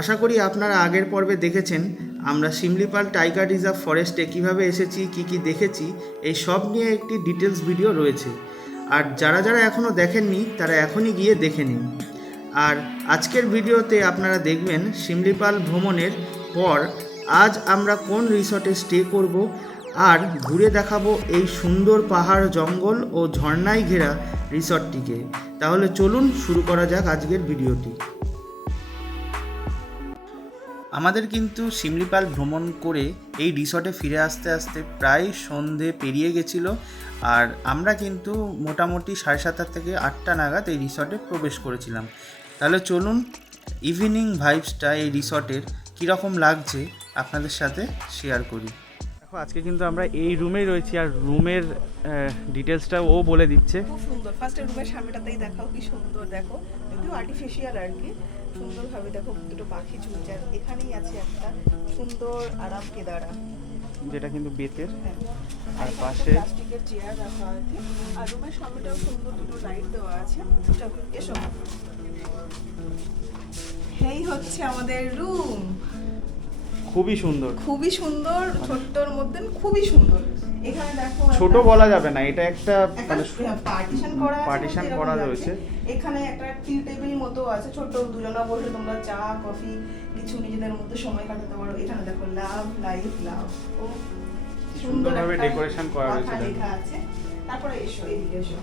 আশা করি আপনারা আগের পর্বে দেখেছেন, আমরা শিমলিপাল টাইগার রিজার্ভ ফরেস্টে কীভাবে এসেছি, কি কি দেখেছি, এই সব নিয়ে একটি ডিটেলস ভিডিও রয়েছে। আর যারা যারা এখনও দেখেননি, তারা এখনই গিয়ে দেখে নিন। আর আজকের ভিডিওতে আপনারা দেখবেন শিমলিপাল ভ্রমণের পর আজ আমরা কোন রিসর্টে স্টে করব, আর ঘুরে দেখাবো এই সুন্দর পাহাড়, জঙ্গল ও ঝর্ণায় ঘেরা রিসর্টটিকে। তাহলে চলুন শুরু করা যাক আজকের ভিডিওটি। আমাদের কিন্তু শিমলিপাল ভ্রমণ করে এই রিসর্টে ফিরে আসতে আসতে প্রায় সন্ধে পেরিয়ে গেছিল আর আমরা কিন্তু মোটামুটি সাড়ে সাতটা থেকে আটটা নাগাদ এই রিসর্টে প্রবেশ করেছিলাম। তাহলে চলুন ইভিনিং ভাইবসটা এই রিসর্টের কীরকম লাগছে আপনাদের সাথে শেয়ার করি। দেখো আজকে কিন্তু আমরা এই রুমেই রয়েছি আর রুমের ডিটেলসটা ও বলে দিচ্ছে। খুব সুন্দর। ফার্স্টে রুমের সামনেটাতেই দেখাও কি সুন্দর দেখো। একটু আর্টিফিশিয়াল আর কি সুন্দরভাবে দেখো দুটো পাখি ঝুলছে আর এখানেই আছে একটা সুন্দর আরাম কেদারা। যেটা কিন্তু বেতের। হ্যাঁ। আর পাশে? প্লাস্টিকের চেয়ার রাখা আছে। আর রুমের সামনেটাও সুন্দর দুটো লাইট দেওয়া আছে। চলো এসো। এই হচ্ছে আমাদের রুম খুবই সুন্দর। খুবই সুন্দর ছোট্টর মধ্যে খুবই সুন্দর। এখানে দেখো ছোট বলা যাবে না এটা একটা একটা মানে পার্টিশন করা এরকম করা রয়েছে। এখানে একটা টি টেবিল মতো আছে ছোট দুজনা বসে তোমরা চা কফি কিছু নিজেদের মধ্যে সময় কাটাতে পারো। এখানে দেখো লাভ লাইফ লাভ ও সুন্দরভাবে decoration করা হয়েছে লেখা আছে। তারপরে এসো এদিকে এসো।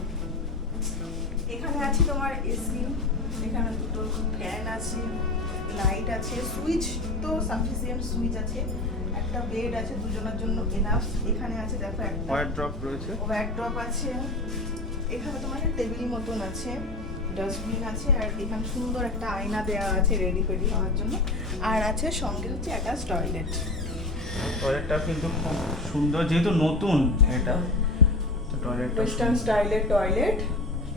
এখানে আছে তোমার এসি এখানে দুটো ফ্যান আছে লাইট আছে সুইচ তো সাফিসিয়েন্ট সুইচ আছে। একটা বেড আছে দুজনের জন্য এনাফ এখানে আছে দেখো একটা ড্রপ রয়েছে। ব্যাকড্রপ আছে। এখানে তোমার একটা টেবিল মতন আছে ডাস্টবিন আছে আর এখানে সুন্দর একটা আয়না দেওয়া আছে রেডি ফেডি হওয়ার জন্য। আর আছে সঙ্গে হচ্ছে অ্যাটাচ টয়লেট টয়লেটটা কিন্তু খুব সুন্দর যেহেতু নতুন এটা তো টয়লেটটা ওয়েস্টার্ন স্টাইলের টয়লেট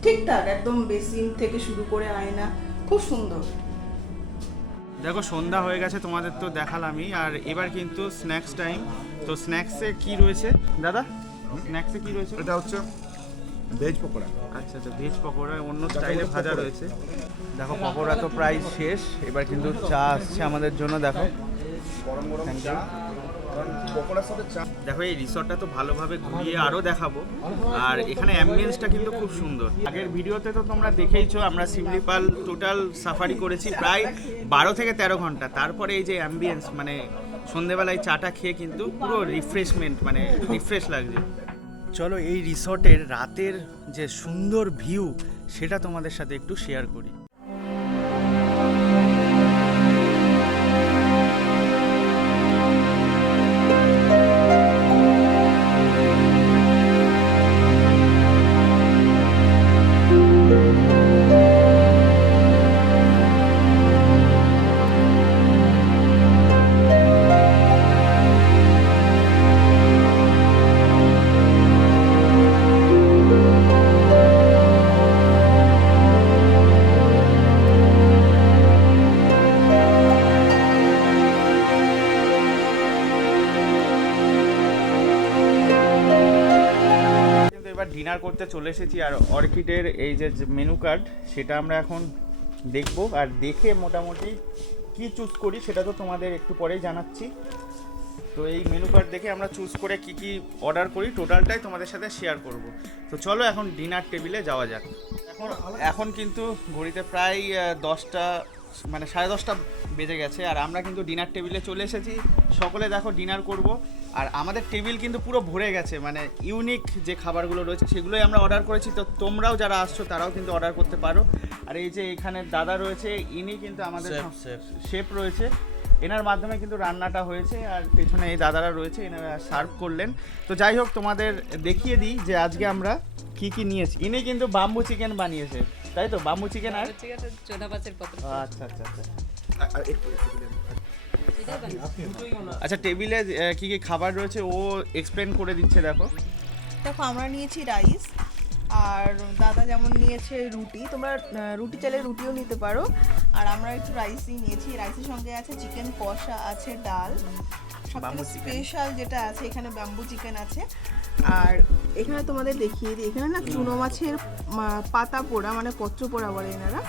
ঠিকঠাক একদম বেসিন থেকে শুরু করে আয়না। খুব সুন্দর। দেখো সন্ধ্যা হয়ে গেছে তোমাদের তো দেখালামই। আর এবার কিন্তু স্ন্যাক্স টাইম তো স্ন্যাক্সে কি রয়েছে? দাদা স্ন্যাক্সে কি রয়েছে? এটা হচ্ছে ভেজ পকোড়া। আচ্ছা আচ্ছা ভেজ পকোড়া অন্য স্টাইলে ভাজা রয়েছে। দেখো পকোড়া তো প্রায় শেষ। এবার কিন্তু চা আসছে আমাদের জন্য দেখো। গরম গরম চা। দেখো, এই রিসর্টটা তো ভালোভাবে ঘুরিয়ে আরও দেখাবো। আর এখানে অ্যাম্বিয়েন্সটা কিন্তু খুব সুন্দর। আগের ভিডিওতে তো তোমরা দেখেইছো, আমরা সিমলিপাল টোটাল সাফারি করেছি প্রায় বারো থেকে তেরো ঘণ্টা। তারপরে এই যে অ্যাম্বিয়েন্স মানে সন্ধেবেলায় চাটা খেয়ে কিন্তু পুরো রিফ্রেশমেন্ট মানে রিফ্রেশ লাগছে। চলো, এই রিসর্টের রাতের যে সুন্দর ভিউ সেটা তোমাদের সাথে একটু শেয়ার করি। করতে চলে এসেছি আর অর্কিডের এই যে মেনু কার্ড সেটা আমরা এখন দেখব আর দেখে মোটামুটি কি চুজ করি সেটা তো তোমাদের একটু পরেই জানাচ্ছি। তো এই মেনু কার্ড দেখে আমরা চুজ করে কি কি অর্ডার করি টোটালটাই তোমাদের সাথে শেয়ার করব। তো চলো এখন ডিনার টেবিলে যাওয়া যাক। এখন এখন কিন্তু ঘড়িতে প্রায় দশটা মানে সাড়ে দশটা বেজে গেছে আর আমরা কিন্তু ডিনার টেবিলে চলে এসেছি। সকলে দেখো ডিনার করব। আর আমাদের টেবিল কিন্তু পুরো ভরে গেছে মানে ইউনিক যে খাবারগুলো রয়েছে সেগুলোই আমরা অর্ডার করেছি। তো তোমরাও যারা আসছো তারাও কিন্তু অর্ডার করতে পারো। আর এই যে এখানে দাদা রয়েছে ইনি কিন্তু আমাদের শেফ রয়েছে। এনার মাধ্যমে কিন্তু রান্নাটা হয়েছে আর পেছনে এই দাদারা রয়েছে এনারা সার্ভ করলেন। তো যাই হোক তোমাদের দেখিয়ে দিই যে আজকে আমরা কি কি নিয়েছি। ইনি কিন্তু বাম্বু চিকেন বানিয়েছে তাই তো? বাম্বু চিকেন আর? আচ্ছা আচ্ছা আচ্ছা। আচ্ছা টেবিলে কি কি খাবার রয়েছে ও এক্সপ্লেন করে দিচ্ছে দেখো। দেখো আমরা নিয়েছি রাইস আর দাদা যেমন নিয়েছে রুটি তোমরা রুটি চাইলে রুটিও নিতে পারো। আর আমরা একটু রাইসই নিয়েছি। রাইসের সঙ্গে আছে চিকেন কষা আছে ডাল। সব Bamboo থেকে chicken। স্পেশাল যেটা আছে এখানে ব্যাম্বু চিকেন আছে। আর এখানে তোমাদের দেখিয়ে দিই এখানে না চুনো মাছের পাতা পোড়া মানে পত্র পোড়া বলে এনারা।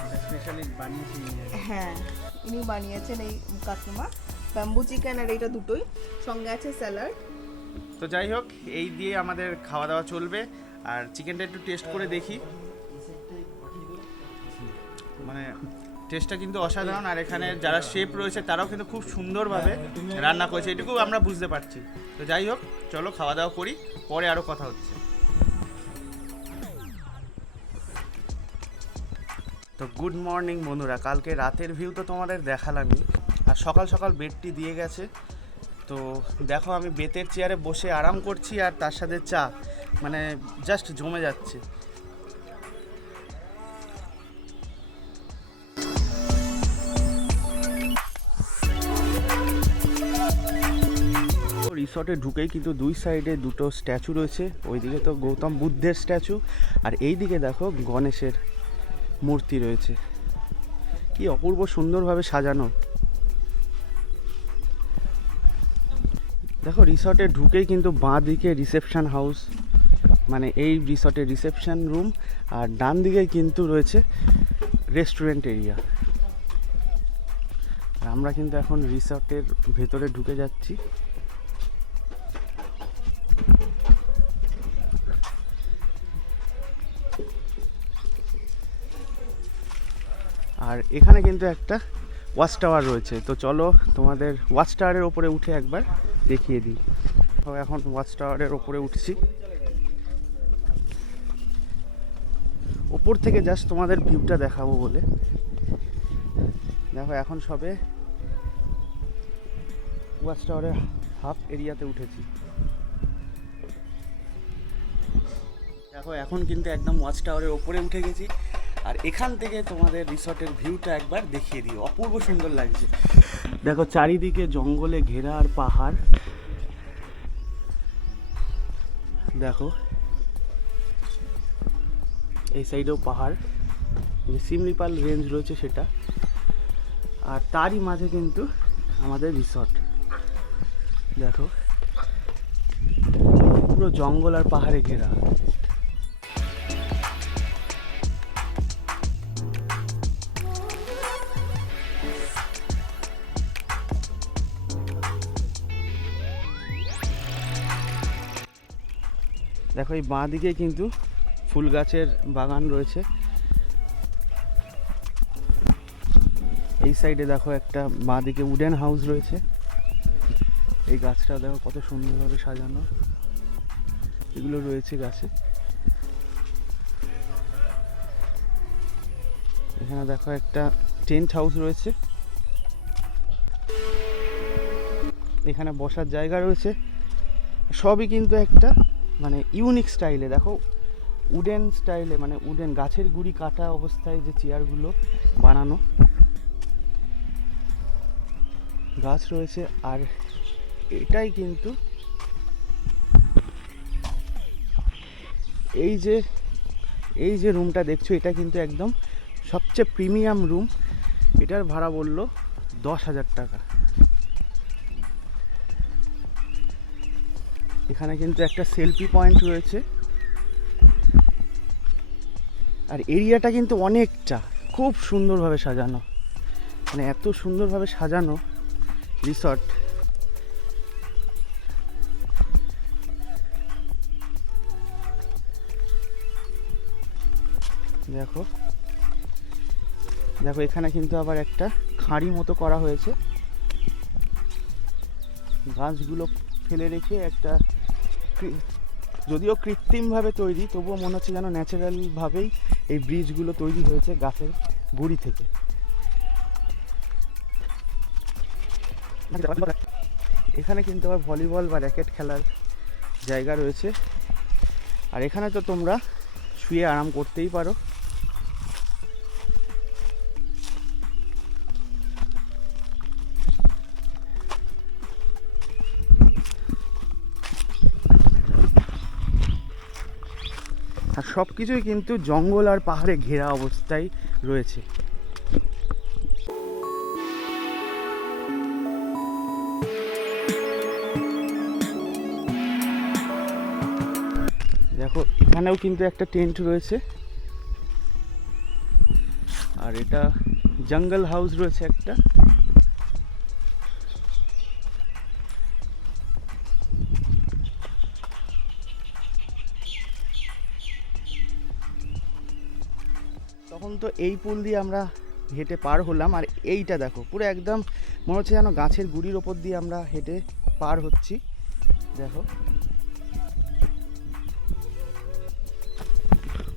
হ্যাঁ। ইনি বানিয়েছেন এই কাকিমা। ব্যাম্বু চিকেন আর এইটা দুটোই। সঙ্গে আছে স্যালাড তো যাই হোক, এই দিয়ে আমাদের খাওয়া দাওয়া চলবে। আর চিকেনটা একটু টেস্ট করে দেখি। মানে টেস্টটা কিন্তু অসাধারণ। আর এখানে যারা শেফ রয়েছে, তারাও কিন্তু খুব সুন্দরভাবে রান্না করেছে। এটুকু আমরা বুঝতে পারছি। তো যাই হোক, চলো খাওয়া দাওয়া করি। পরে আরও কথা হচ্ছে। তো গুড মর্নিং বন্ধুরা, কালকে রাতের ভিউ তো তোমাদের দেখালামই। আর সকাল সকাল বেডটি দিয়ে গেছে। তো দেখো, আমি বেতের চেয়ারে বসে আরাম করছি আর তার সাথে চা। মানে জাস্ট জমে যাচ্ছে। রিসর্টে ঢুকেই কিন্তু দুই সাইডে দুটো স্ট্যাচু রয়েছে। ওইদিকে তো গৌতম বুদ্ধের স্ট্যাচু আর এই দিকে দেখো গণেশের মূর্তি রয়েছে। কি অপূর্ব সুন্দরভাবে সাজানো। দেখো, রিসর্টে ঢুকেই কিন্তু বাঁ দিকে রিসেপশান হাউস মানে এই রিসর্টের রিসেপশন রুম, আর ডান দিকে কিন্তু রয়েছে রেস্টুরেন্ট এরিয়া। আমরা কিন্তু এখন রিসর্টের ভেতরে ঢুকে যাচ্ছি। আর এখানে কিন্তু একটা ওয়াচ টাওয়ার রয়েছে। তো চলো তোমাদের ওয়াচ টাওয়ারের ওপরে উঠে একবার দেখিয়ে দিই। তো এখন ওয়াচ টাওয়ারের ওপরে উঠছি। ওপর থেকে জাস্ট তোমাদের ভিউটা দেখাবো বলে। দেখো, এখন সবে ওয়াচ টাওয়ারের হাফ এরিয়াতে উঠেছি। দেখো, এখন কিন্তু একদম ওয়াচ টাওয়ারের ওপরে উঠে গেছি। আর এখান থেকে তোমাদের রিসর্টের ভিউটা একবার দেখিয়ে দিই অপূর্ব সুন্দর লাগছে। দেখো, চারিদিকে জঙ্গলে ঘেরা আর পাহাড়। দেখো, এই সাইডেও পাহাড়। যে সিমলিপাল রেঞ্জ রয়েছে সেটা। আর তারই মাঝে কিন্তু আমাদের রিসর্ট। দেখো, পুরো জঙ্গল আর পাহাড়ে ঘেরা। দেখো, এই বাঁ দিকে কিন্তু ফুল গাছের বাগান রয়েছে। এই সাইডে দেখো একটা বাঁ দিকে উডেন হাউস রয়েছে। এই গাছটা দেখো কত সুন্দরভাবে সাজানো। এগুলো রয়েছে গাছে। এখানে দেখো একটা টেন্ট হাউস রয়েছে। এখানে বসার জায়গা রয়েছে। সবই কিন্তু একটা মানে ইউনিক স্টাইলে দেখো উডেন স্টাইলে মানে উডেন গাছের গুড়ি কাটা অবস্থায় যে চেয়ারগুলো বানানো। গাছ রয়েছে, আর এটাই কিন্তু এই যে এই যে রুমটা দেখছ, এটা কিন্তু একদম সবচেয়ে প্রিমিয়াম রুম এটার ভাড়া বলল দশ হাজার টাকা। এখানে কিন্তু একটা সেলফি পয়েন্ট রয়েছে। আর এরিয়াটা কিন্তু অনেকটা, খুব সুন্দরভাবে সাজানো। মানে এত সুন্দরভাবে সাজানো রিসর্ট দেখো। দেখো, এখানে কিন্তু আবার একটা খাঁড়ি মতো করা হয়েছে। গাছগুলো ফেলে রেখে একটা যদিও কৃত্রিমভাবে তৈরি, তবুও মনে হচ্ছে যেন ন্যাচারালভাবেই এই ব্রিজগুলো তৈরি হয়েছে গাছের গুড়ি থেকে। এখানে কিন্তু আবার ভলিবল বা র্যাকেট খেলার জায়গা রয়েছে। আর এখানে তো তোমরা শুয়ে আরাম করতেই পারো। সব কিছুই কিন্তু জঙ্গল আর পাহাড়ে ঘেরা অবস্থায় রয়েছে। দেখো, এখানেও কিন্তু একটা টেন্ট রয়েছে। আর এটা জঙ্গল হাউস রয়েছে একটা। মূলত এই পুল দিয়ে আমরা হেঁটে পার হলাম। আর এইটা দেখো, পুরো একদম মনে হচ্ছে যেন গাছের গুড়ির ওপর দিয়ে আমরা হেঁটে পার হচ্ছি। দেখো।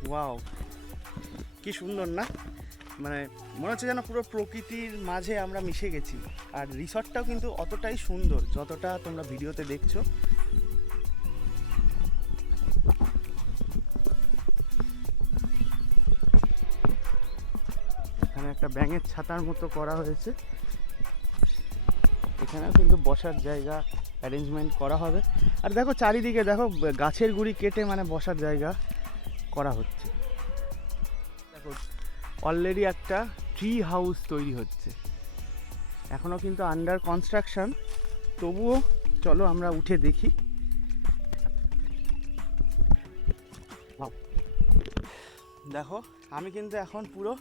ওয়াও, কি সুন্দর না? মানে মনে হচ্ছে যেন পুরো প্রকৃতির মাঝে আমরা মিশে গেছি। আর রিসর্টটাও কিন্তু অতটাই সুন্দর, যতটা তোমরা ভিডিওতে দেখছ। একটা ব্যাঙের ছাতার মতো করা হয়েছে। এখানেও কিন্তু বসার জায়গা অ্যারেঞ্জমেন্ট করা হবে। আর দেখো চারিদিকে দেখো, গাছের গুড়ি কেটে মানে বসার জায়গা করা হচ্ছে। দেখো অলরেডি একটা ট্রি হাউস তৈরি হচ্ছে। এখনও কিন্তু আন্ডার কনস্ট্রাকশন তবুও চলো আমরা উঠে দেখি। দেখো, আমি কিন্তু এখন পুরো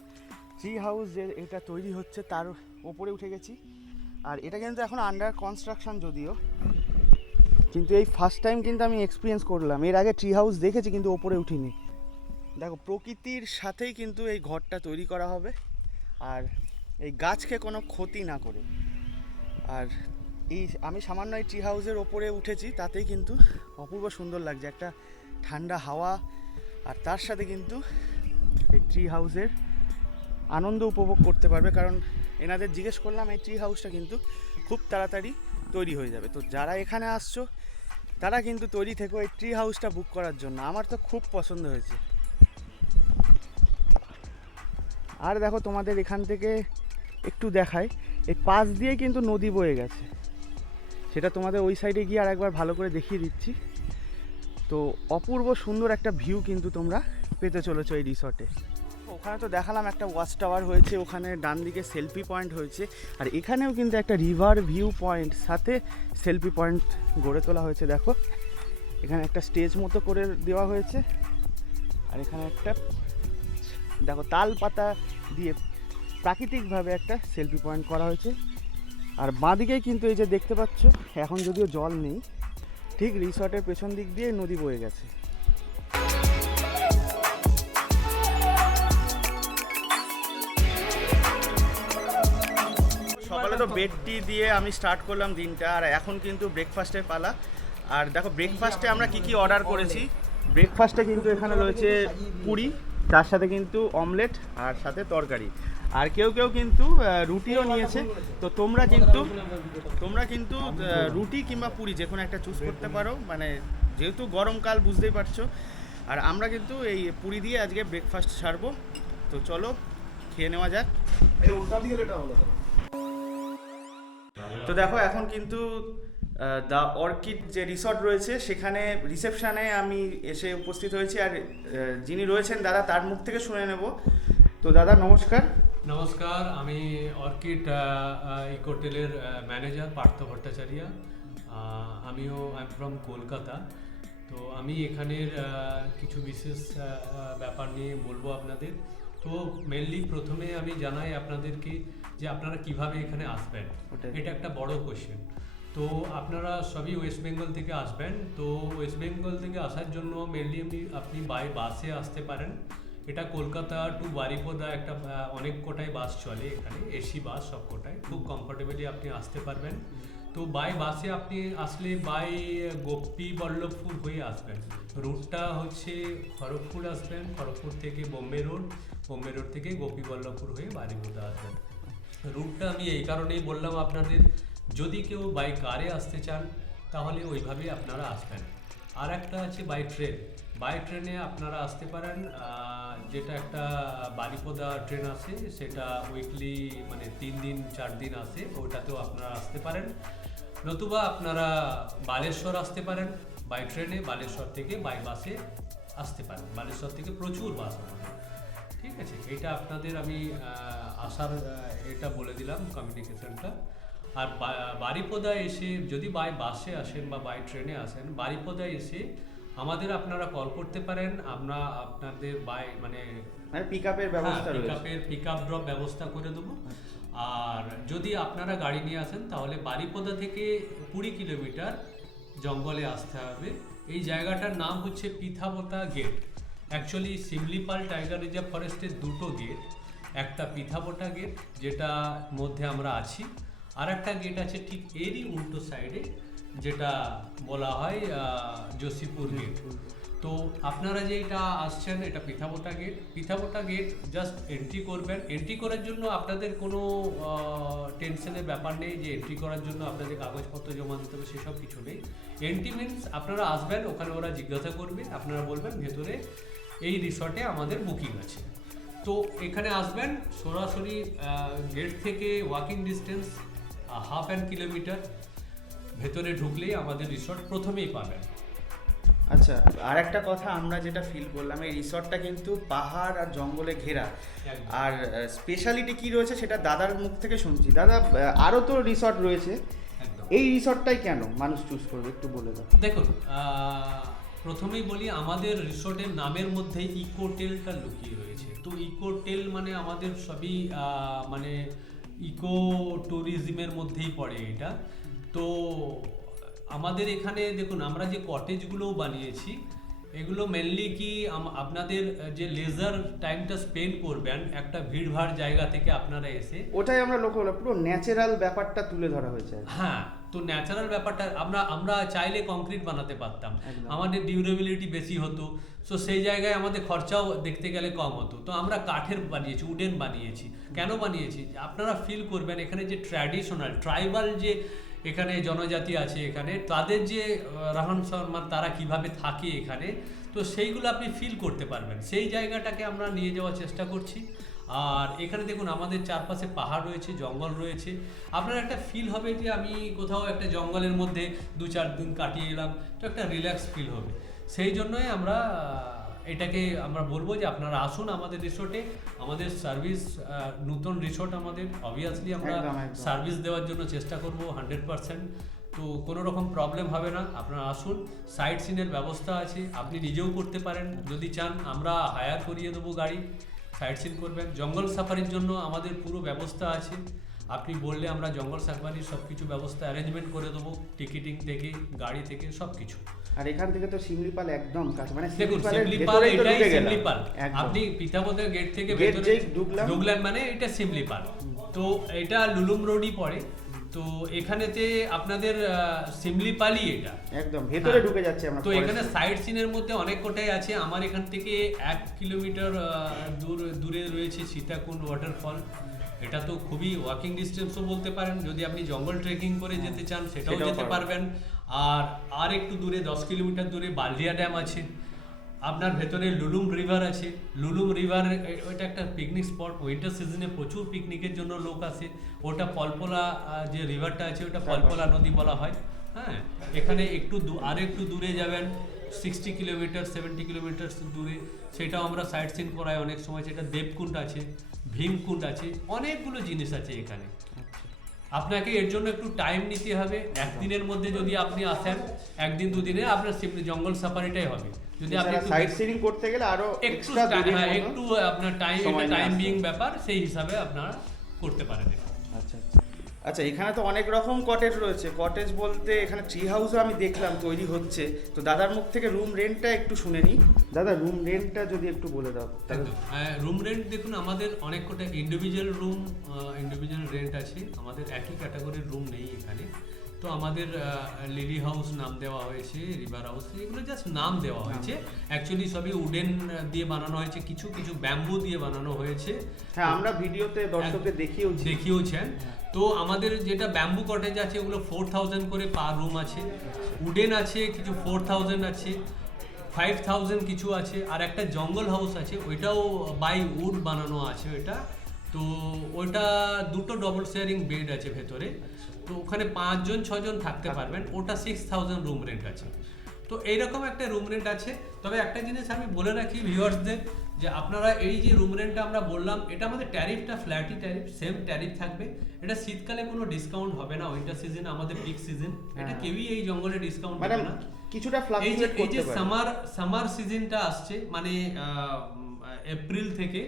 ট্রি হাউস যে এটা তৈরি হচ্ছে, তার ওপরে উঠে গেছি। আর এটা কিন্তু এখন আন্ডার কনস্ট্রাকশন যদিও। কিন্তু এই ফার্স্ট টাইম কিন্তু আমি এক্সপিরিয়েন্স করলাম। এর আগে ট্রি হাউস দেখেছি, কিন্তু ওপরে উঠিনি। দেখো, প্রকৃতির সাথেই কিন্তু এই ঘরটা তৈরি করা হবে। আর এই গাছকে কোনো ক্ষতি না করে। আর এই আমি সামান্য এই ট্রি হাউসের ওপরে উঠেছি, তাতেই কিন্তু অপূর্ব সুন্দর লাগছে। একটা ঠান্ডা হাওয়া, আর তার সাথে কিন্তু এই ট্রি হাউসের আনন্দ উপভোগ করতে পারবে। কারণ এনাদের জিজ্ঞেস করলাম, এই ট্রি হাউসটা কিন্তু খুব তাড়াতাড়ি তৈরি হয়ে যাবে। তো যারা এখানে আসছো, তারা কিন্তু তৈরি থেকো এই ট্রি হাউসটা বুক করার জন্য। আমার তো খুব পছন্দ হয়েছে। আর দেখো তোমাদের এখান থেকে একটু দেখায়। এই পাশ দিয়ে কিন্তু নদী বয়ে গেছে। সেটা তোমাদের ওই সাইডে গিয়ে আর একবার ভালো করে দেখিয়ে দিচ্ছি। তো অপূর্ব সুন্দর একটা ভিউ কিন্তু তোমরা পেতে চলেছো এই রিসর্টে ওখানে তো দেখালাম একটা ওয়াচ টাওয়ার হয়েছে, ওখানে ডান দিকে সেলফি পয়েন্ট হয়েছে, আর এখানেও কিন্তু একটা রিভার ভিউ পয়েন্ট সাথে সেলফি পয়েন্ট গড়ে তোলা হয়েছে, দেখো। এখানে একটা স্টেজ মতো করে দেওয়া হয়েছে, আর এখানে একটা, দেখো, তাল পাতা দিয়ে প্রাকৃতিকভাবে একটা সেলফি পয়েন্ট করা হয়েছে। আর বাঁদিকেই কিন্তু এই যে দেখতে পাচ্ছ, এখন যদিও জল নেই, ঠিক রিসর্টের পেছন দিক দিয়ে নদী বয়ে গেছে। সকালে তো বেড দিয়ে আমি স্টার্ট করলাম দিনটা, আর এখন কিন্তু ব্রেকফাস্টের পালা। আর দেখো ব্রেকফাস্টে আমরা কি কি অর্ডার করেছি? ব্রেকফাস্টে কিন্তু এখানে রয়েছে পুরি, তার সাথে কিন্তু অমলেট আর সাথে তরকারি। আর কেউ কেউ কিন্তু রুটিও নিয়েছে। তো তোমরা কিন্তু তোমরা কিন্তু রুটি কিংবা পুরি যে কোনো একটা চুজ করতে পারো। মানে যেহেতু গরমকাল বুঝতেই পারছ। আর আমরা কিন্তু এই পুরি দিয়ে আজকে ব্রেকফাস্ট সারবো। তো চলো, খেয়ে নেওয়া যাক। তো দেখো, এখন কিন্তু দ্য অর্কিড যে রিসর্ট রয়েছে, সেখানে রিসেপশনে আমি এসে উপস্থিত হয়েছি। আর যিনি রয়েছেন দাদা, তার মুখ থেকে শুনে নেব। তো দাদা, নমস্কার। নমস্কার, আমি অর্কিড ইকোটেলের ম্যানেজার পার্থ ভট্টাচার্য। আমিও আই ফ্রম কলকাতা। তো আমি এখানের কিছু বিশেষ ব্যাপার নিয়ে বলব আপনাদের। তো মেনলি প্রথমে আমি জানাই আপনাদেরকে যে আপনারা কীভাবে এখানে আসবেন। এটা একটা বড় কোশ্চেন তো আপনারা সবই ওয়েস্ট বেঙ্গল থেকে আসবেন। তো ওয়েস্ট বেঙ্গল থেকে আসার জন্য মেনলি আপনি আপনি বাই বাসে আসতে পারেন। এটা কলকাতা টু বারিপদা একটা অনেক কোটাই বাস চলে এখানে। এসি বাস সব কোটায়। খুব কমফোর্টেবলি আপনি আসতে পারবেন। তো বাই বাসে আপনি আসলে বাই গোপী বল্লভপুর হয়ে আসবেন। রুটটা হচ্ছে খড়গপুর আসবেন। খড়গপুর থেকে বোম্বে রোড বোম্বে রোড থেকে গোপীবল্লভপুর হয়ে বারিপদা আসবেন। রুটটা আমি এই কারণেই বললাম আপনাদের, যদি কেউ বাই কারে আসতে চান, তাহলে ওইভাবে আপনারা আসবেন। আর একটা আছে বাই ট্রেন বাই ট্রেনে আপনারা আসতে পারেন যেটা একটা বারিপদা ট্রেন আছে, সেটা উইকলি মানে তিন দিন, চার দিন আসে ওটাতেও আপনারা আসতে পারেন। নতুবা আপনারা বালেশ্বর আসতে পারেন বাই ট্রেনে বালেশ্বর থেকে বাই বাসে আসতে পারেন। বালেশ্বর থেকে প্রচুর বাস আমাদের ঠিক আছে এটা আপনাদের আমি আসার এটা বলে দিলাম কমিউনিকেশনটা আর বারিপদা এসে যদি বাই বাসে আসেন বা বাই ট্রেনে আসেন বারিপদা এসে আমাদের আপনারা কল করতে পারেন। আমরা আপনাদের বাই মানে মানে পিক আপের ব্যবস্থা পিক আপের পিক আপ ড্রপ ব্যবস্থা করে দেবো। আর যদি আপনারা গাড়ি নিয়ে আসেন তাহলে বারিপদা থেকে কুড়ি কিলোমিটার জঙ্গলে আসতে হবে। এই জায়গাটার নাম হচ্ছে Pithapata gate actually Simlipal tiger reserve ফরেস্টের দুটো গেট একটা পিথাপোটা গেট যেটা মধ্যে আমরা আছি, আর একটা গেট আছে ঠিক এরই উল্টো সাইডে যেটা বলা হয় যোশীপুর গেট তো আপনারা যে এটা আসছেন, এটা Pithapota gate Pithapota gate just entry করবেন। এন্ট্রি করার জন্য আপনাদের কোনো টেনশনের ব্যাপার নেই যে এন্ট্রি করার জন্য আপনাদের কাগজপত্র জমা দিতে হবে, সেসব কিছু নেই। এন্ট্রি মিনস আপনারা আসবেন, ওখানে ওরা জিজ্ঞাসা করবে, আপনারা বলবেন ভেতরে এই রিসর্টে আমাদের বুকিং আছে। তো এখানে আসবেন, সরাসরি গেট থেকে walking distance half and kilometre ভেতরে ঢুকলেই আমাদের রিসর্ট প্রথমেই পাবেন। আচ্ছা আর একটা কথা আমরা যেটা ফিল করলাম এই রিসর্টটা কিন্তু পাহাড় আর জঙ্গলে ঘেরা। আর স্পেশালিটি কি রয়েছে সেটা দাদার মুখ থেকে শুনছি। দাদা আরও তো রিসর্ট রয়েছে। এই রিসর্টটাই কেন মানুষ চুজ করবে একটু বলে দাও। দেখুন প্রথমেই বলি আমাদের রিসর্টের নামের মধ্যে ইকোটেলটা লুকিয়ে রয়েছে। তো ইকোটেল মানে আমাদের সবই মানে ইকো ট্যুরিজমের মধ্যেই পড়ে এটা। তো আমাদের এখানে দেখুন আমরা যে কটেজগুলোও বানিয়েছি এগুলো মেনলি কি আপনাদের যে লেজার টাইমটা স্পেন্ড করবেন একটা ভিড়ভাড় জায়গা থেকে আপনারা এসে ওটাই আমরা লক্ষ্য করলাম। পুরো ন্যাচারাল ব্যাপারটা তুলে ধরা হয়েছে হ্যাঁ তো ন্যাচারাল ব্যাপারটা আমরা আমরা চাইলে কংক্রিট বানাতে পারতাম। আমাদের ডিউরেবিলিটি বেশি হতো। সো সেই জায়গায় আমাদের খরচাও দেখতে গেলে কম হতো। তো আমরা কাঠের বানিয়েছি উডেন বানিয়েছি। কেন বানিয়েছি? আপনারা ফিল করবেন এখানে যে ট্র্যাডিশনাল ট্রাইবাল যে এখানে জনজাতি আছে এখানে, তাদের যে রহন সহন তারা কীভাবে থাকে এখানে, তো সেইগুলো আপনি ফিল করতে পারবেন। সেই জায়গাটাকে আমরা নিয়ে যাওয়ার চেষ্টা করছি। আর এখানে দেখুন, আমাদের চারপাশে পাহাড় রয়েছে, জঙ্গল রয়েছে। আপনার একটা ফিল হবে যে, আমি কোথাও একটা জঙ্গলের মধ্যে দু চার দিন কাটিয়ে এলাম, তো একটা রিল্যাক্স ফিল হবে। সেই জন্যই আমরা এটাকে আমরা বলব যে আপনারা আসুন আমাদের রিসোর্টে আমাদের সার্ভিস নতুন রিসোর্ট আমাদের। অবভিয়াসলি আমরা। সার্ভিস দেওয়ার জন্য চেষ্টা করব হান্ড্রেড পার্সেন্ট তো কোনো রকম প্রবলেম হবে না আপনারা আসুন। সাইট সিনের ব্যবস্থা আছে আপনি নিজেও করতে পারেন। যদি চান আমরা হায়ার করিয়ে দেবো গাড়ি। সাইট সিন করবেন। জঙ্গল সাফারির জন্য আমাদের পুরো ব্যবস্থা আছে। আপনি বললে আমরা জঙ্গল সাফারির সব কিছু ব্যবস্থা অ্যারেঞ্জমেন্ট করে দেবো টিকিটিং থেকে গাড়ি থেকে সব কিছু আর এখান থেকে তো শিমলিপাল একদম কাছে মানে দেখুন সিমলিপাল এটাই। সিমলিপাল আপনি পিতাবোধের গেট থেকে ভেতরে ঢুকলেন মানে এটা সিমলিপাল তো এটা লুলুম রোডই পড়ে। তো এখানেতে আপনাদের আহ, সিমলিপালই এটা। একদম ভেতরে হ্যাঁ। ঢুকে যাচ্ছে আমরা তো এখানে। সাইড সিনের মধ্যে অনেক কোটাই আছে। আমার এখান থেকে এক কিলোমিটার দূর দূরে রয়েছে সীতাকুণ্ড ওয়াটারফল এটা তো খুবই ওয়াকিং ডিস্টেন্সও বলতে পারেন যদি আপনি জঙ্গল ট্রেকিং করে যেতে চান সেটাও যেতে পারবেন। আর আর একটু দূরে দশ কিলোমিটার দূরে বালদিয়া ড্যাম আছে। আপনার ভেতরে লুলুম রিভার আছে। লুলুম রিভার ওইটা একটা পিকনিক স্পট উইন্টার সিজনে প্রচুর পিকনিকের জন্য লোক আসে। ওটা পলপলা যে রিভারটা আছে ওটা পলপলা নদী বলা হয়। হ্যাঁ এখানে একটু আর একটু দূরে যাবেন। সিক্সটি কিলোমিটার সেভেন্টি কিলোমিটার দূরে। সেটাও আমরা সাইট সিন করাই অনেক সময়। সেটা দেবকুণ্ড আছে ভীমকুণ্ড আছে অনেকগুলো জিনিস আছে এখানে। আপনাকে এর জন্য একটু টাইম নিতে হবে। একদিনের মধ্যে যদি আপনি আসেন একদিন দুদিনে আপনার সিমলি জঙ্গল সাফারিটাই হবে। যদি আপনি সাইট সিনিং করতে গেলে আরও একটু হ্যাঁ, একটু আপনার টাইম টাইম বিং ব্যাপার সেই হিসাবে আপনারা করতে পারেন। আচ্ছা এখানে তো অনেক রকম কটেজ রয়েছে। কটেজ বলতে এখানে ট্রি হাউসও আমি দেখলাম তৈরি হচ্ছে। তো দাদার মুখ থেকে রুম রেন্টটা একটু শুনে নিই। দাদা রুম রেন্টটা যদি একটু বলে দাও। রুম রেন্ট দেখুন আমাদের অনেক কটা ইন্ডিভিজুয়াল রুম ইন্ডিভিজুয়াল রেন্ট আছে। আমাদের একই ক্যাটাগরির রুম নেই এখানে। তো আমাদের লিলি হাউস নাম দেওয়া হয়েছে রিভার হাউস এগুলো জাস্ট নাম দেওয়া হয়েছে। অ্যাকচুয়ালি সবই উডেন দিয়ে বানানো হয়েছে কিছু কিছু ব্যাম্বু দিয়ে বানানো হয়েছে। হ্যাঁ আমরা ভিডিওতে দর্শকদের দেখিয়েও দেখিয়েছেন তো আমাদের যেটা ব্যাম্বু কটেজ আছে, ওগুলো ফোর থাউজেন্ড করে পার রুম আছে। উডেন আছে, কিছু ফোর থাউজেন্ড আছে ফাইভ থাউজেন্ড কিছু আছে, আর একটা জঙ্গল হাউস আছে, ওইটাও বাই উড বানানো আছে ওইটা তো ওইটা দুটো ডবল শেয়ারিং বেড আছে ভেতরে। তো ওখানে পাঁচজন, ছজন থাকতে পারবেন। ওটা সিক্স থাউজেন্ড রুম রেন্ট আছে। তো এইরকম একটা রুম রেন্ট আছে। তবে একটা জিনিস আমি বলে রাখি ভিউয়ার্সদের যে আপনারা এই যে রুম রেন্টটা আমরা বললাম এটা আমাদের ট্যারিফটা ফ্ল্যাটই ট্যারিফ সেম ট্যারিফ থাকবে। এটা শীতকালে কোনো ডিসকাউন্ট হবে না উইন্টার সিজন আমাদের পিক সিজন এটা হ্যাঁ। কেউই এই জঙ্গলে ডিসকাউন্ট মানে না। কিছুটা এই যে ফ্লাকচুয়েট এই যে সামার সামার সিজনটা আসছে মানে এপ্রিল থেকে।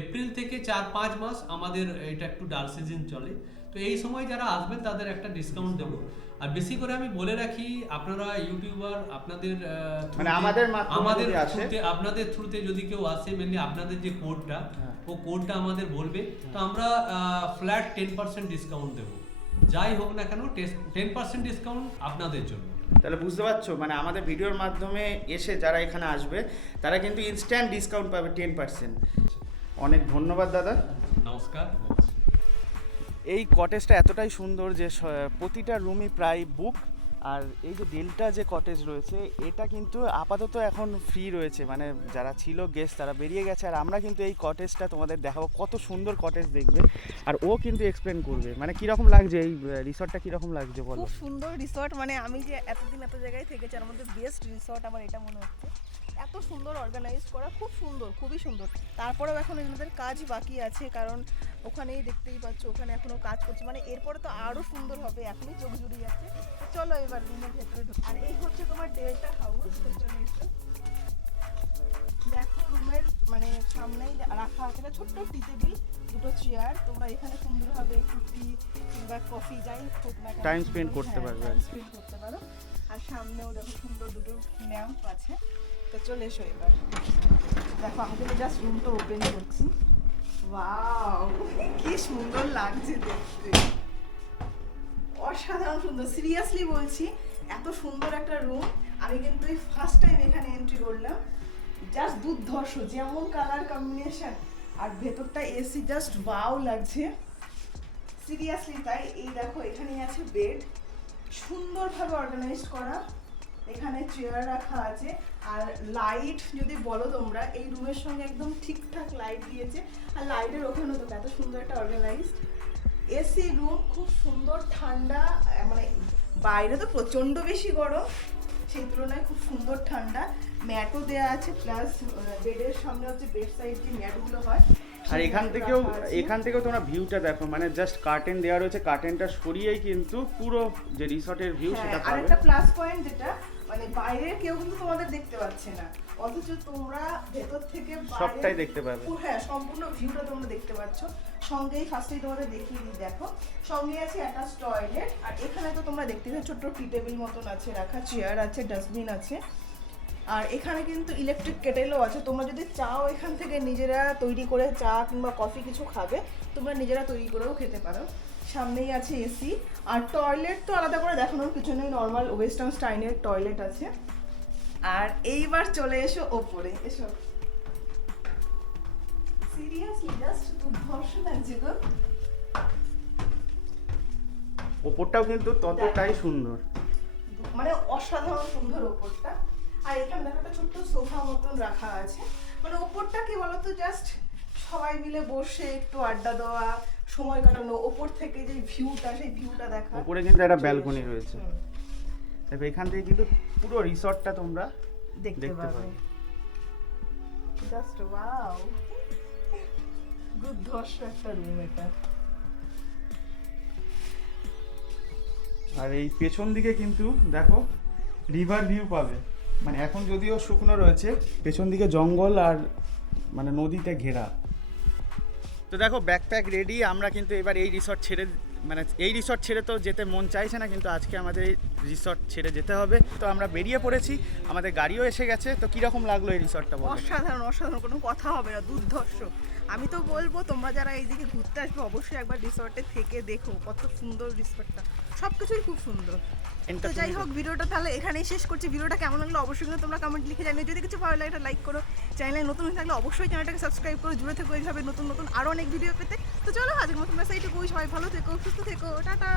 এপ্রিল থেকে চার পাঁচ মাস আমাদের এটা একটু ডাল সিজন চলে। তো তো এই সময় যারা আসবেন তাদের একটা ডিসকাউন্ট দেবো। আর বেশি করে আমি বলে রাখি আপনারা ইউটিউবার আপনাদের মানে আমাদের আমাদের থ্রুতে আপনাদের থ্রুতে যদি কেউ আসে মেনলি আপনাদের যে কোডটা হ্যাঁ। ও কোডটা আমাদের বলবে তো আমরা ফ্ল্যাট টেন পার্সেন্ট ডিসকাউন্ট দেবো। যাই হোক না কেন টেন পার্সেন্ট ডিসকাউন্ট আপনাদের জন্য। তাহলে বুঝতে পারছ মানে আমাদের ভিডিওর মাধ্যমে এসে যারা এখানে আসবে তারা কিন্তু ইনস্ট্যান্ট ডিসকাউন্ট পাবে টেন পার্সেন্ট অনেক ধন্যবাদ দাদা। নমস্কার। এই কটেজটা এতটাই সুন্দর যে প্রতিটা রুমই প্রায় বুক আর এই যে ডেল্টা যে কটেজ রয়েছে, এটা কিন্তু আপাতত এখন ফ্রি রয়েছে। মানে যারা ছিল গেস্ট তারা বেরিয়ে গেছে, আর আমরা কিন্তু এই কটেজটা তোমাদের দেখাবো, কত সুন্দর কটেজ দেখবে। আর ও কিন্তু এক্সপ্লেন করবে মানে কীরকম লাগছে এই রিসর্টটা কীরকম লাগছে বলো? খুব সুন্দর রিসর্ট মানে আমি যে এতদিন এত জায়গায় থেকেছি আর মধ্যে বেস্ট রিসর্ট আমার এটা মনে হচ্ছে। এত সুন্দর অর্গানাইজ করা, খুব সুন্দর, খুবই সুন্দর। তারপরেও এখন এনাদের কাজ বাকি আছে, কারণ ওখানেই দেখতেই পাচ্ছ ওখানে এখনও কাজ করছে। মানে এরপরে তো আরও সুন্দর হবে এখনই চোখ জুড়ে যাচ্ছে। চলো এবার রুমের ভেতরে। আর এই হচ্ছে তোমার ডেল্টা হাউস চলে এসো দেখো রুমের মানে সামনেই রাখা আছে একটা ছোট্ট টি টেবিল দুটো চেয়ার তোমরা এখানে সুন্দরভাবে একটু টি কিংবা কফি যাই হোক না Time spend করতে হ্যাঁ, পারবে। আর করতে পারো। আর সামনেও দেখো সুন্দর দুটো ল্যাম্প আছে। তো চলে এসো এবার। দেখো আমি জাস্ট রুমটা ওপেন করছি। ওয়াও কি সুন্দর লাগছে দেখতে। অসাধারণ সুন্দর। সিরিয়াসলি বলছি, এত সুন্দর একটা রুম আমি কিন্তু এই ফার্স্ট টাইম এখানে এন্ট্রি করলাম। জাস্ট দুর্ধর্ষ, যেমন কালার কম্বিনেশন আর ভেতরটা এসি জাস্ট ওয়াও লাগছে। সিরিয়াসলি তাই এই দেখো এখানে আছে বেড সুন্দরভাবে অর্গানাইজ করা। এখানে চেয়ার রাখা আছে। আর লাইট যদি বলো তোমরা এই রুমের সঙ্গে একদম ঠিকঠাক লাইট দিয়েছে। আর লাইটের ওখানেও তো এত সুন্দর একটা অর্গানাইজ এসি রুম খুব সুন্দর ঠান্ডা মানে বাইরে তো প্রচণ্ড বেশি গরম সেই তুলনায় খুব সুন্দর ঠান্ডা। ম্যাটও দেওয়া আছে প্লাস বেডের সামনে হচ্ছে বেড সাইড যে ম্যাটগুলো হয় আর এখান থেকেও এখান থেকেও তোমরা ভিউটা দেখো মানে জাস্ট কার্টেন দেওয়া রয়েছে কার্টেনটা সরিয়েই কিন্তু পুরো যে রিসর্টের ভিউ হ্যাঁ, সেটা আর পাবে। একটা প্লাস পয়েন্ট যেটা মানে বাইরের কেউ কিন্তু তোমাদের দেখতে পাচ্ছে না। অথচ তোমরা ভেতর থেকে সবটাই দেখতে পাবে। হ্যাঁ সম্পূর্ণ ভিউটা তোমরা দেখতে পাচ্ছ। সঙ্গেই ফার্স্টেই তোমাদের দেখিয়ে দিই দেখো। সঙ্গে আছে অ্যাটাচ টয়লেট আর এখানে তো তোমরা দেখতে পাচ্ছ ছোট্ট টি টেবিল মতন আছে রাখা চেয়ার আছে ডাস্টবিন আছে। আর এখানে কিন্তু ইলেকট্রিক কেটেলও আছে। তোমরা যদি চাও এখান থেকে নিজেরা তৈরি করে চা কিংবা কফি কিছু খাবে তোমরা নিজেরা তৈরি করেও খেতে পারো। সামনেই আছে এসি আর টয়লেট তো আলাদা করে দেখানোর কিছু নেই নর্মাল ওয়েস্টার্ন স্টাইলের টয়লেট আছে। আর এইবার চলে এসো ওপরে এসো। সিরিয়াসলি জাস্ট দুর্ধর্ষ লাগছে গো। ওপরটাও কিন্তু ততটাই সুন্দর। মানে অসাধারণ সুন্দর ওপরটা। আর এখানে দেখো একটা ছোট্ট সোফা মতন রাখা আছে। মানে ওপরটা কি বলতো জাস্ট সবাই মিলে বসে একটু আড্ডা দেওয়া সময় কাটানো ওপর থেকে যে ভিউটা সেই ভিউটা দেখা ওপরে কিন্তু একটা ব্যালকনি রয়েছে। তারপর এখান থেকে কিন্তু পুরো রিসর্টটা তোমরা দেখতে পাবে। জাস্ট ওয়াও দুর্ধর্ষ একটা রুম এটা। আর এই পেছন দিকে কিন্তু দেখো রিভার ভিউ পাবে। মানে এখন যদিও শুকনো রয়েছে পেছন দিকে জঙ্গল আর মানে নদীতে ঘেরা। তো দেখো ব্যাকপ্যাক রেডি আমরা কিন্তু এবার এই রিসর্ট ছেড়ে মানে এই রিসর্ট ছেড়ে তো যেতে মন চাইছে না, কিন্তু আজকে আমাদের এই রিসর্ট ছেড়ে যেতে হবে। তো আমরা বেরিয়ে পড়েছি, আমাদের গাড়িও এসে গেছে। তো কীরকম লাগল এই রিসর্টটা অসাধারণ অসাধারণ, কোনো কথা হবে না, দুর্ধর্ষ। আমি তো বলব তোমরা যারা এইদিকে ঘুরতে আসবে অবশ্যই একবার রিসর্টে থেকে দেখো কত সুন্দর রিসর্টটা সব কিছুই খুব সুন্দর। তো যাই হোক ভিডিওটা তাহলে এখানেই শেষ করছি। ভিডিওটা কেমন লাগল অবশ্যই কিন্তু তোমরা কমেন্ট লিখে জানিও। যদি কিছু ভালো লাগে লাইক করো। চ্যানেলে নতুন থাকলে অবশ্যই চ্যানেলটাকে সাবস্ক্রাইব করো। জুড়ে থেকো এইভাবে নতুন নতুন আরও অনেক ভিডিও পেতে। তো চলো আজকের মতো তোমরা সেইটুকুই সবাই ভালো থেকো সুস্থ থেকো। টাটা!